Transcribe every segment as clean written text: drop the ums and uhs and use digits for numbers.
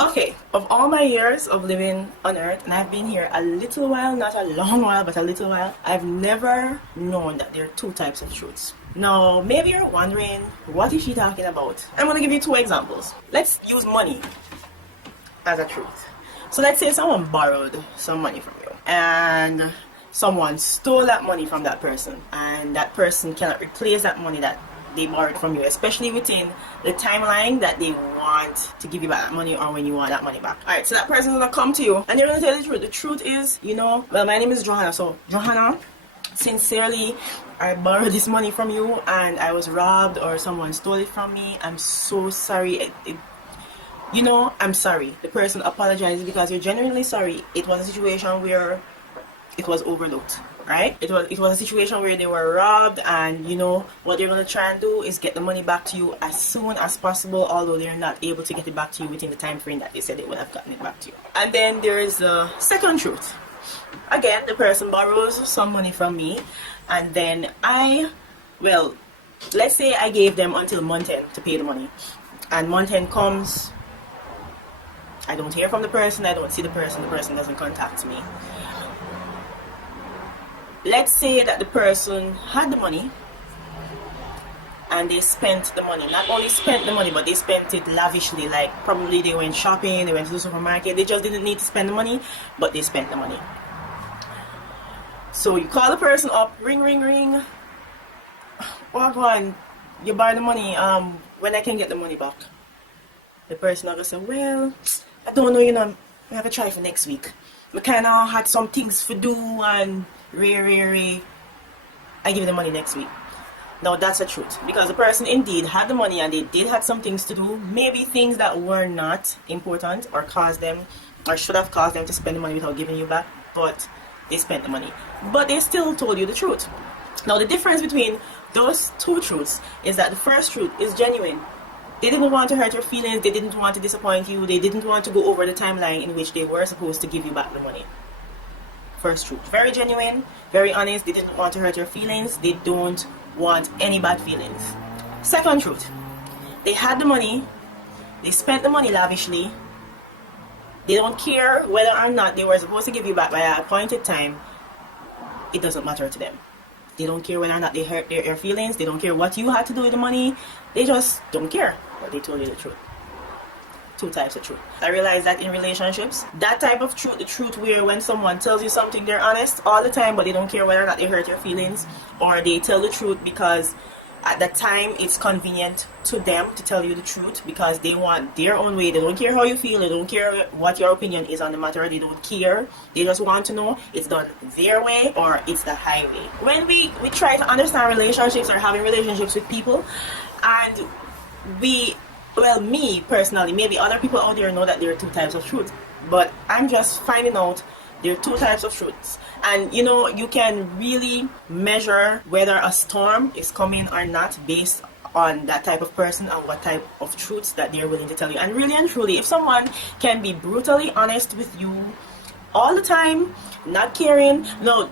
Okay, of all my years of living on earth, and I've been here a little while, not a long while, but a little while, I've never known that there are two types of truths. Now, maybe you're wondering, what is she talking about? I'm going to give you two examples. Let's use money as a truth. So let's say someone borrowed some money from you, and someone stole that money from that person, and that person cannot replace that money that they borrowed from you, especially within the timeline that they want to give you back that money or when you want that money back. Alright, so that person's gonna come to you and they're gonna tell you the truth. The truth is, well, my name is Johanna. So, Johanna, sincerely, I borrowed this money from you and I was robbed or someone stole it from me. I'm so sorry. I'm sorry. The person apologizes because you're genuinely sorry. It was a situation where it was overlooked. Right? It was a situation where they were robbed, and what they're gonna try and do is get the money back to you as soon as possible, although they're not able to get it back to you within the time frame that they said they would have gotten it back to you. And then there is the second truth. Again, the person borrows some money from me, and then let's say I gave them until month end to pay the money, and month end comes, I don't hear from the person, I don't see the person doesn't contact me. Let's say that the person had the money and they spent the money. Not only spent the money, but they spent it lavishly. Like probably they went shopping, they went to the supermarket. They just didn't need to spend the money, but they spent the money. So you call the person up, ring, ring, ring. Oh, go on, you borrowed the money. When I can get the money back? The person will say, well, I don't know, I have a try for next week. I kind of had some things to do and I give you the money next week. Now that's the truth, because the person indeed had the money and they did have some things to do, maybe things that were not important or should have caused them to spend the money without giving you back, but they spent the money. But they still told you the truth. Now the difference between those two truths is that the first truth is genuine. They didn't want to hurt your feelings, they didn't want to disappoint you, they didn't want to go over the timeline in which they were supposed to give you back the money. First truth. Very genuine, very honest, they didn't want to hurt your feelings, they don't want any bad feelings. Second truth. They had the money, they spent the money lavishly, they don't care whether or not they were supposed to give you back by an appointed time. It doesn't matter to them. They don't care whether or not they hurt their feelings, they don't care what you had to do with the money, they just don't care. But they told you the truth. Two types of truth. I realize that in relationships, that type of truth, the truth where when someone tells you something, they're honest all the time, but they don't care whether or not they hurt your feelings, or they tell the truth because at that time it's convenient to them to tell you the truth because they want their own way. They don't care how you feel, they don't care what your opinion is on the matter, they don't care. They just want to know it's done their way or it's the highway. When we try to understand relationships or having relationships with people, and me personally, maybe other people out there know that there are two types of truth, but I'm just finding out there are two types of truths. And you can really measure whether a storm is coming or not based on that type of person and what type of truths that they're willing to tell you. And really and truly, if someone can be brutally honest with you all the time, not caring. No,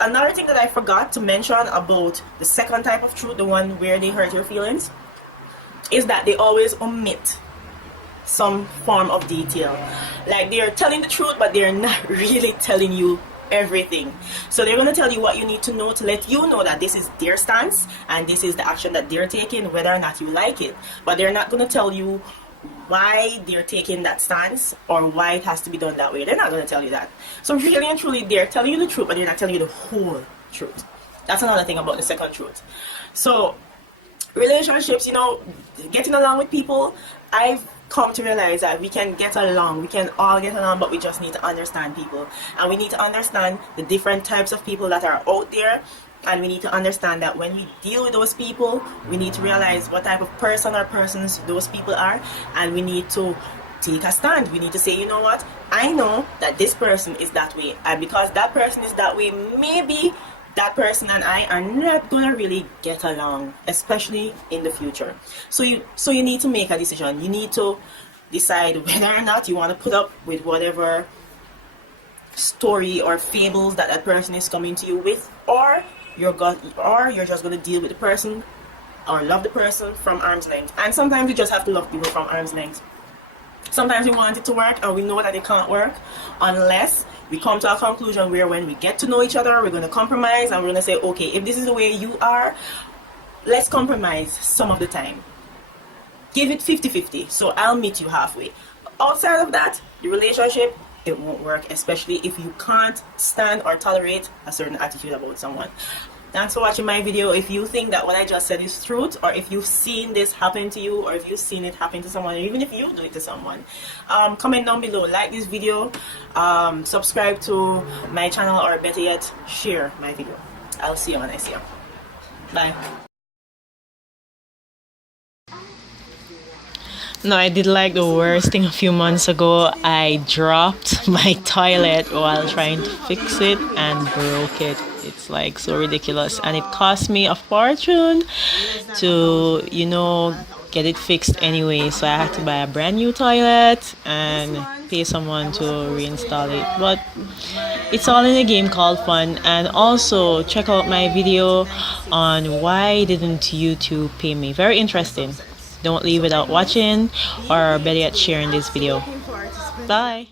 another thing that I forgot to mention about the second type of truth, the one where they hurt your feelings, is that they always omit some form of detail. Like they're telling the truth, but they're not really telling you everything. So they're going to tell you what you need to know to let you know that this is their stance and this is the action that they're taking, whether or not you like it. But they're not going to tell you why they're taking that stance or why it has to be done that way. They're not going to tell you that. So really and truly, they're telling you the truth, but they're not telling you the whole truth. That's another thing about the second truth. So relationships, getting along with people, I've come to realize that we can get along, we can all get along, but we just need to understand people, and we need to understand the different types of people that are out there, and we need to understand that when we deal with those people, we need to realize what type of person or persons those people are, and we need to take a stand. We need to say, you know what, I know that this person is that way, and because that person is that way, maybe that person and I are not gonna really get along, especially in the future. So you need to make a decision. You need to decide whether or not you want to put up with whatever story or fables that person is coming to you with, or you're just gonna deal with the person or love the person from arm's length. And sometimes you just have to love people from arm's length. Sometimes we want it to work and we know that it can't work unless we come to a conclusion where when we get to know each other, we're going to compromise and we're going to say, okay, if this is the way you are, let's compromise some of the time. Give it 50-50, so I'll meet you halfway. Outside of that, the relationship, it won't work, especially if you can't stand or tolerate a certain attitude about someone. Thanks for watching my video. If you think that what I just said is truth, or if you've seen this happen to you, or if you've seen it happen to someone, or even if you do it to someone, comment down below, like this video, subscribe to my channel, or better yet, share my video. I'll see you when I see you. Bye. No, I did like the worst thing a few months ago. I dropped my toilet while trying to fix it and broke it. It's like so ridiculous, and it cost me a fortune to, you know, get it fixed anyway. So I had to buy a brand new toilet and pay someone to reinstall it. But it's all in a game called fun. And also check out my video on why didn't YouTube pay me. Very interesting. Don't leave without watching, or better yet, sharing this video. Bye.